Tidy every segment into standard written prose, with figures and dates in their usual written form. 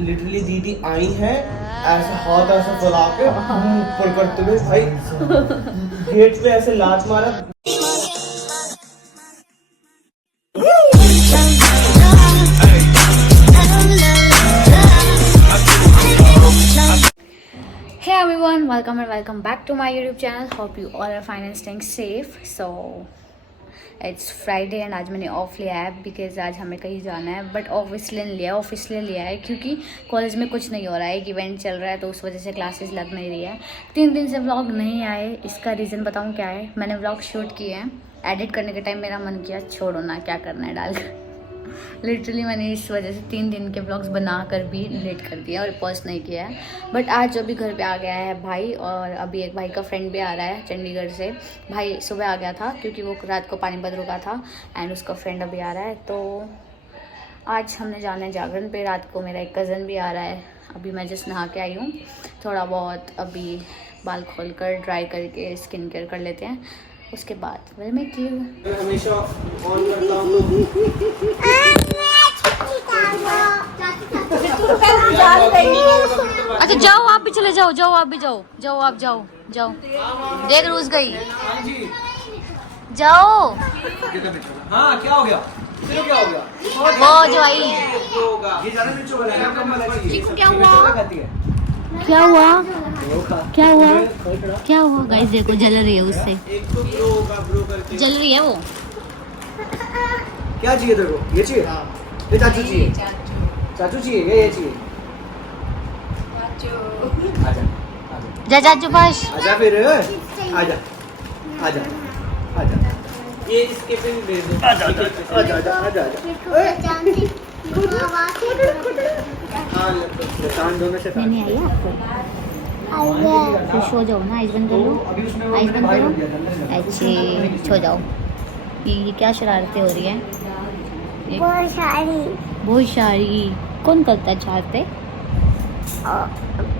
Literally दीदी आई है ऐसे हाथ ऐसे फैला के ऊपर करते हुए भाई गेट पे ऐसे लात मारा। Hey everyone, welcome and welcome back to my YouTube channel. Hope you all are fine and staying safe. So it's Friday and आज मैंने ऑफ लिया है बिकॉज आज हमें कहीं जाना है. बट ऑफ इसलिए लिया है क्योंकि कॉलेज में कुछ नहीं हो रहा है. एक इवेंट चल रहा है तो उस वजह से क्लासेस लग नहीं रही है. 3 दिन से व्लॉग नहीं आए. इसका रीज़न बताऊँ क्या है. मैंने व्लॉग शूट किए हैं. एडिट करने के टाइम मेरा मन किया छोड़ो ना, क्या करना है डाल कर. लिटरली मैंने इस वजह से 3 दिन के व्लॉग्स बना कर भी लेट कर दिया और पोस्ट नहीं किया है. बट आज अभी घर पे आ गया है भाई, और अभी एक भाई का फ्रेंड भी आ रहा है चंडीगढ़ से. भाई सुबह आ गया था क्योंकि वो रात को पानीपत रुका था एंड उसका फ्रेंड अभी आ रहा है. तो आज हमने जाना है जागरण पे. रात को मेरा एक कज़न भी आ रहा है. अभी मैं जस्ट नहा के आई हूँ. थोड़ा बहुत अभी बाल खोल कर ड्राई करके स्किन केयर कर लेते हैं. उसके बाद विल मेक यू. हमेशा ऑन करता हूँ. अच्छा जाओ, आप भी चले जाओ. आप भी जाओ. देख रूस गई. जाओ. हाँ क्या हो गया? फिर क्या हो गया? वो जो आई. ये ज़्यादा नीचे वाला है, कम वाला चाहिए. क्या हुआ गाइस. देखो जल रही है उससे. एक तो ब्रो करके जल रही है वो. क्या चाहिए तेरे को? ये चाहिए? ये चाचू चाहिए. चाचू चाहिए ये चाहिए. आजा जा चाचू पास. आजा फिर. आजा. ये इसके पे भी भेज दो. आजा. हाँ दोनों से. मैंने आई आपको. खुश हो जाओ ना. आइस बंद कर लो. अच्छे सो जाओ. ये क्या शरारतें हो रही हैं. बहुत सारी. कौन करता है शरारतें?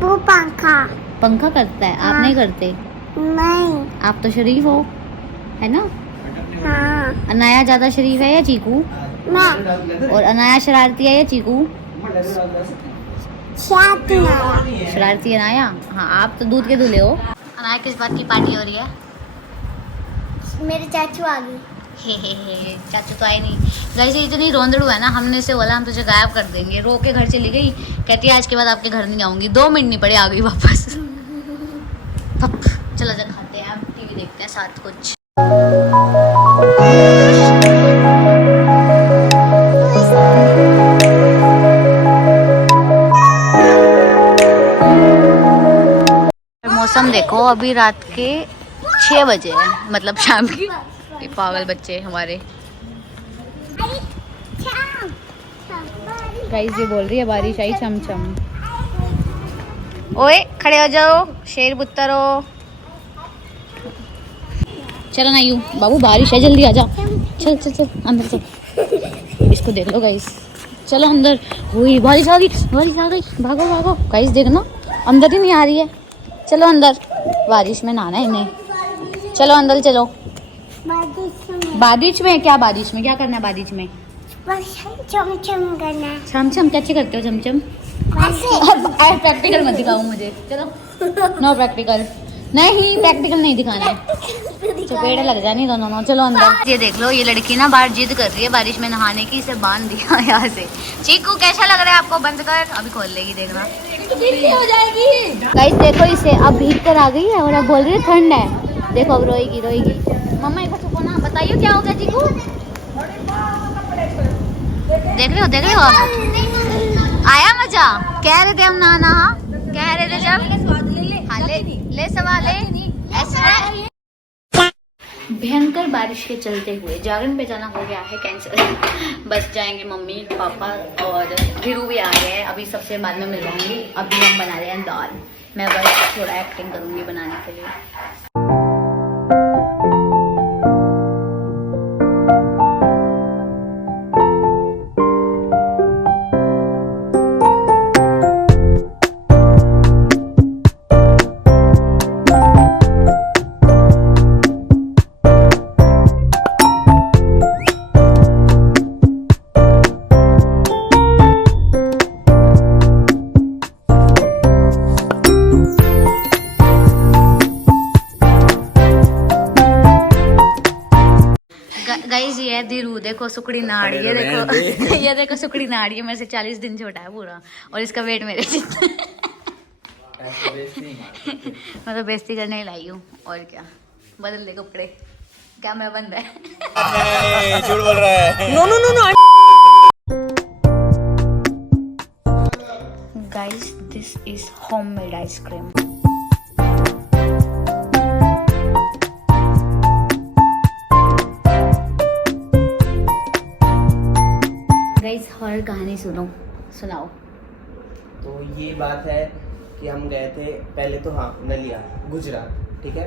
वो पंखा करता है. आप नहीं करते? नहीं. आप तो शरीफ हो, है ना. हाँ. अनाया ज्यादा शरीफ है या चीकू? मैं और अनाया शरारती है या चीकू? शरारती अनाया. हाँ आप तो दूध के धुले हो. अनाया किस बात की पार्टी हो रही है? मेरे चाचू आ गई. हे चाचू तो आई नहीं. गाइस ये इतनी रोंदड़ू है ना. हमने से बोला हम तुझे गायब कर देंगे. रो के घर चली गई. कहती है आज के बाद आपके घर नहीं आऊंगी. 2 मिनट नहीं पड़े आ गई वापस. चलो जा खाते हैं. अब टीवी देखते हैं साथ कुछ. मौसम देखो. अभी रात के 6 बजे है, मतलब शाम की. ये पागल बच्चे हमारे. गाइस ये बोल रही है बारिश आई चमचम. ओए खड़े हो जाओ. शेर बुत्तर हो. चलो ना यूं. बाबू बारिश है जल्दी आ जा. चल अंदर चल. इसको देख लो गाइस. चलो अंदर. हुई बारिश आ गई. भागो गाइस. देखना अंदर ही नहीं आ रही है. चलो अंदर. बारिश में नहाना है इन्हें. चलो अंदर चलो. बारिश में क्या करना है? बारिश में चमचम करना. चमचम कैसे करते हो? चमचम प्रैक्टिकल मत दिखाओ मुझे. चलो नो प्रैक्टिकल नहीं दिखाना है. चपेड़े लग जानी दोनों. चलो अंदर. ये देख लो ये लड़की ना बाहर जिद कर रही है बारिश में नहाने की. इसे बांध दिया यहाँ से. चीकू कैसा लग रहा है आपको? बंद कर. अभी खोल लेगी देखना. हो जाएगी. गाइस देखो इसे अब भीग कर आ गई है और अब बोल रही है ठंड है. देखो अब रोएगी. मम्मा एक बार ना बताइए क्या हो गया चीकू. देख रहे हो आप. आया मजा. कह रहे थे हम नहाना. कह रहे थे जब. हाँ ले सवाल ऐसे. भयंकर बारिश के चलते हुए जागरण पे जाना हो गया है कैंसिल. बस जाएंगे मम्मी पापा और हीरू भी आ गए हैं. अभी सबसे बाद में मिलवाऊंगी. अभी हम बना रहे हैं दाल. मैं बस थोड़ा एक्टिंग करूंगी बनाने के लिए. देखो सुकड़ी नाड़ी, ये देखो ये देखो सुकड़ी नाड़ी है, मेरे से 40 दिन छोटा है पूरा, और इसका वेट मेरे जितना। मैं तो बेइज्जती करने ही लाई हूँ, और क्या। बदल दे कपड़े, कैमरा बंद है। झूठ बोल रहा है। No no no no. Guys, this is homemade ice cream. Guys, horror कहानी सुनाओ। तो ये बात है कि हम गए थे पहले तो, हाँ, नलिया, गुजरात, ठीक है।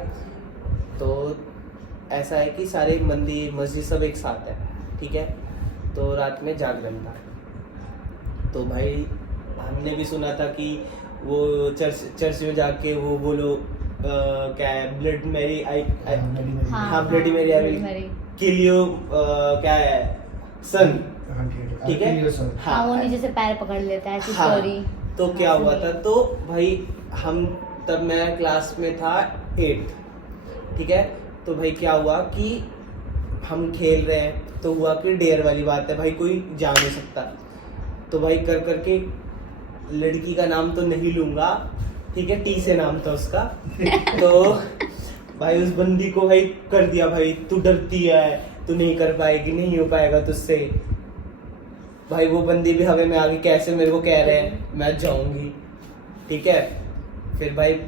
तो ऐसा है कि सारे मंदिर मस्जिद सब एक साथ है, ठीक है। तो रात में जागरण था, तो भाई हमने भी सुना था कि वो चर्च में जाके वो बोलो क्या है, ब्लड मेरी आई, हाँ ब्लडी मेरी आई विल किल यू, क्या है, सन, ठीक है। हाँ, वो नीचे से पैर पकड़ लेता है, ऐसी स्टोरी। तो क्या हुआ था, तो भाई हम तब मैं क्लास में था 8, ठीक है। तो भाई क्या हुआ कि हम खेल रहे हैं, तो हुआ कि डेयर वाली बात है, भाई कोई जा नहीं सकता। तो भाई कर करके, लड़की का नाम तो नहीं लूंगा, ठीक है, टी से नाम था उसका। तो भाई उस बंदी को भाई कर दिया, भाई तू डरती है, तू नहीं कर पाएगी, नहीं हो पाएगा तुझसे। भाई वो बंदी भी हवे में आ गई, कैसे मेरे को कह रहे हैं मैं जाऊंगी, ठीक है। फिर भाई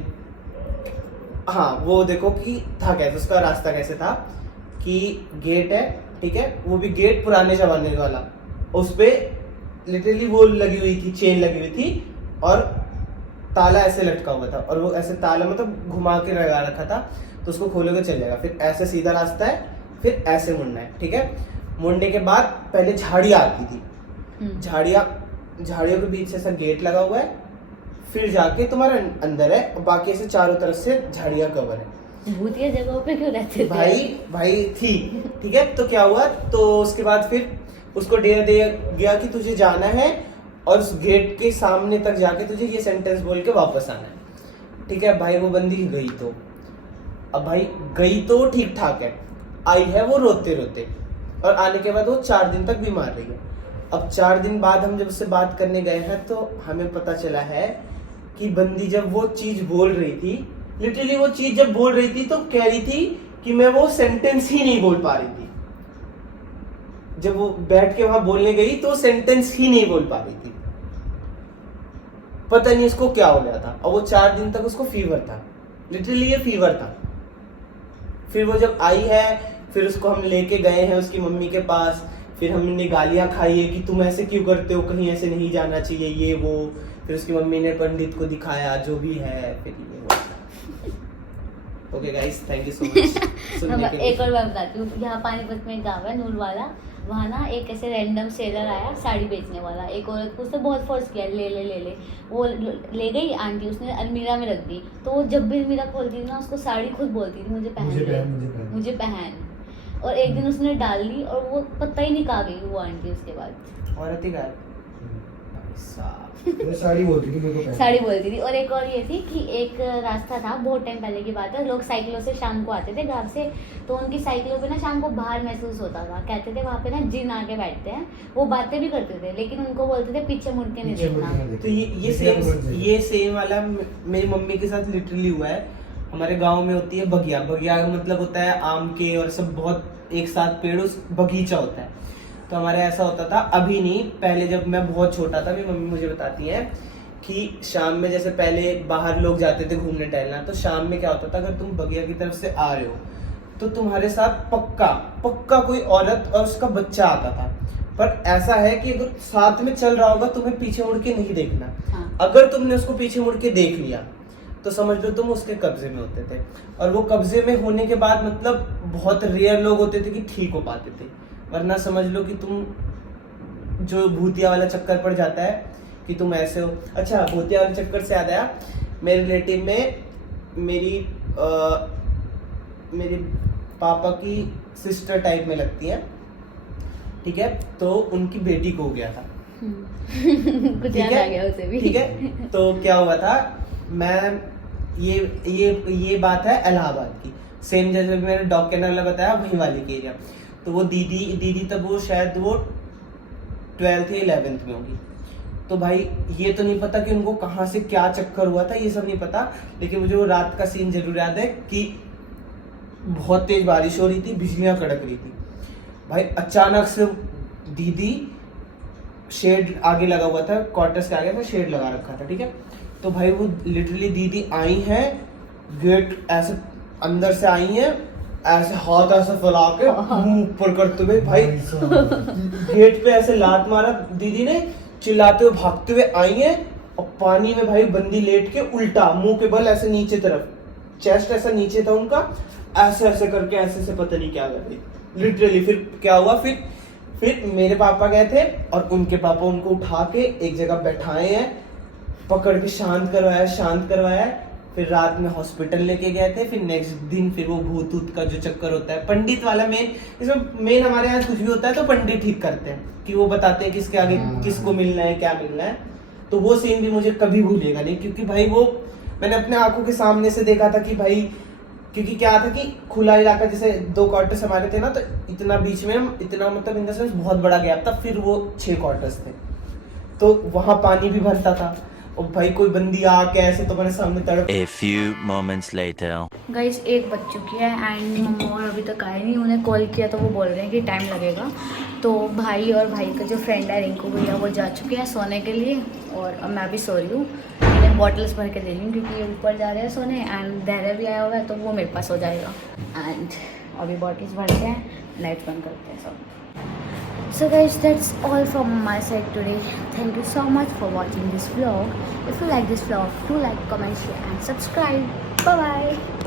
हाँ, वो देखो कि था कैसे, उसका रास्ता कैसे था कि गेट है, ठीक है, वो भी गेट पुराने जमाने वाला, उस पे लिटरली वो लगी हुई थी, चेन लगी हुई थी, और ताला ऐसे लटका हुआ था, और वो ऐसे ताला मतलब घुमा के लगा रखा था, तो उसको खोलोगे चल जाएगा। फिर ऐसे सीधा रास्ता है, फिर ऐसे मुड़ना है, ठीक है। मुड़ने के बाद पहले झाड़ियाँ आती थी, झाड़ियों के बीच से ऐसा गेट लगा हुआ है, फिर जाके तुम्हारा अंदर है, और बाकी ऐसे चारों तरफ से झाड़ियाँ कवर है। भूतिया जगहों पे क्यों रहते थे? भाई थी, ठीक है। तो क्या हुआ, तो उसके बाद फिर उसको दे गया कि तुझे जाना है, और उस गेट के सामने तक जाके तुझे ये सेंटेंस बोल के वापस आना है, ठीक है। भाई वो बंदी गई, तो अब भाई गई तो ठीक ठाक है, आई है वो रोते रोते, और आने के बाद वो 4 दिन तक बीमार रही है। अब 4 दिन बाद हम जब उससे बात करने गए हैं, तो हमें पता चला है कि बंदी जब वो चीज बोल रही थी, लिटरली वो चीज जब बोल रही थी, तो कह रही थी कि मैं वो सेंटेंस ही नहीं बोल पा रही थी। जब वो बैठ के वहां बोलने गई, तो सेंटेंस ही नहीं बोल पा रही थी, पता नहीं उसको क्या हो गया था। और वो 4 दिन तक उसको फीवर था, लिटरली ये फीवर था। फिर वो जब आई है, फिर उसको हम लेके गए हैं उसकी मम्मी के पास, फिर हमने गालियां खाई है कि तुम ऐसे क्यों करते हो, कहीं ऐसे नहीं जाना चाहिए, ये वो। फिर उसकी मम्मी ने पंडित को दिखाया, जो भी है, फिर ये वो। Okay guys, thank you so much. एक और बात बताती हूँ, यहाँ पानीपत में एक गाँव है नूर वाला, वहाँ ना एक ऐसे रैंडम सेलर आया, साड़ी बेचने वाला। एक औरत को उसने बहुत फोर्स किया, ले ले ले ले, वो ले गई आंटी, उसने अलमीरा में रख दी। तो वो जब भी अलमीरा खोलती थी ना, उसको साड़ी खुद बोलती थी, मुझे पहन। और एक दिन उसने डाल ली, और वो पता ही नहीं कहा गई वो आंटी उसके बाद। औरत ही गायब। साड़ी बोलती थी, मेरे को साड़ी बोलती थी। और एक और ये थी कि एक रास्ता था, बहुत टाइम पहले की बात है, लोग साइकिलों से शाम को आते थे गाँव से, तो उनकी साइकिलों पे ना शाम को बाहर महसूस होता था। कहते थे वहाँ पे ना जिन आके बैठते हैं, वो बातें भी करते थे, लेकिन उनको बोलते थे पीछे मुड़ के नहीं देखना। तो ये सेम वाला मेरी मम्मी के साथ लिटरली हुआ है। हमारे गांव में होती है बगिया, बगिया का मतलब होता है आम के और सब बहुत एक साथ पेड़, उस बगीचा होता है। तो हमारे ऐसा होता था, अभी नहीं, पहले जब मैं बहुत छोटा था, मेरी मम्मी मुझे बताती है कि शाम में जैसे पहले बाहर लोग जाते थे घूमने टहलना, तो शाम में क्या होता था, अगर तुम बगिया की तरफ से आ रहे हो, तो तुम्हारे साथ पक्का कोई औरत और उसका बच्चा आता था। पर ऐसा है कि अगर साथ में चल रहा होगा, तुम्हें पीछे मुड़ के नहीं देखना। अगर तुमने उसको पीछे मुड़ के देख लिया, तो समझ लो तुम उसके कब्जे में होते थे। और वो कब्जे में होने के बाद मतलब बहुत रेयर लोग होते थे कि ठीक हो पाते थे, वरना समझ लो कि तुम जो भूतिया वाला चक्कर पड़ जाता है कि तुम ऐसे हो। अच्छा, भूतिया वाले चक्कर से याद आया, मेरे रिलेटिव में मेरी पापा की सिस्टर टाइप में लगती है, ठीक है। तो उनकी बेटी को हो गया था, कुछ याद आ गया उसे भी, ठीक है। तो क्या हुआ था, मैं ये बात है इलाहाबाद की, सेम जैसे मैंने डॉग कैनल बताया, वही वाली की एरिया। तो वो दीदी तब वो शायद वो 12th या 11th में होगी। तो भाई ये तो नहीं पता कि उनको कहाँ से क्या चक्कर हुआ था, ये सब नहीं पता, लेकिन मुझे वो रात का सीन जरूर याद है कि बहुत तेज बारिश हो रही थी, बिजलियां कड़क रही थी। भाई अचानक से दीदी, शेड आगे लगा हुआ था, क्वार्टर्स के आगे था, शेड लगा रखा था, ठीक है। तो भाई वो लिटरली दीदी आई हैं, गेट ऐसे अंदर से आई हैं, ऐसे हाथ ऐसे फैला के मुंह ऊपर करते हुए, भाई गेट पे ऐसे लात मारा दीदी ने, चिल्लाते हुए भागते हुए आई हैं, और पानी में भाई बंदी लेट के उल्टा मुंह के बल ऐसे नीचे तरफ, चेस्ट ऐसा नीचे था उनका, ऐसे ऐसे करके ऐसे पता नहीं क्या कर रही लिटरली। फिर क्या हुआ, फिर मेरे पापा गए थे और उनके पापा उनको उठा के एक जगह बैठाए हैं, पकड़ के शांत करवाया। फिर रात में हॉस्पिटल लेके गए थे। फिर नेक्स्ट दिन फिर वो भूत का जो चक्कर होता है, पंडित वाला मेन हमारे यहाँ कुछ भी होता है तो पंडित ठीक करते हैं, कि वो बताते हैं किसके आगे किसको मिलना है, क्या मिलना है। तो वो सीन भी मुझे कभी भूलेगा नहीं, क्योंकि भाई वो मैंने अपने आंखों के सामने से देखा था कि भाई, क्योंकि क्या था कि खुला इलाका, जैसे 2 क्वार्टर्स हमारे थे ना, तो इतना बीच में इतना मतलब इन द सेंस बहुत बड़ा गैप था। फिर वो 6 क्वार्टर्स थे, तो वहां पानी भी भरता था, और भाई कोई बंदी आके ऐसे तो मेरे सामने तड़प। A few moments later. Guys 1 बज चुकी है एंड मम्मा और अभी तक आए नहीं। उन्हें कॉल किया तो वो बोल रहे हैं कि टाइम लगेगा। तो भाई और भाई का जो फ्रेंड है रिंकू भैया, वो जा चुके हैं सोने के लिए, और अब मैं भी सो रही हूँ। इन्हें बॉटल्स भर के दे रही हूँ क्योंकि ये ऊपर जा रहे हैं सोने, एंड धैर्य भी आया हुआ है तो वो मेरे पास हो जाएगा। एंड अभी बॉटल्स भरते हैं, लाइट बंद करते हैं सब। So guys, that's all from my side today. Thank you so much for watching this vlog. If you like this vlog, do like, comment, share and subscribe. Bye bye.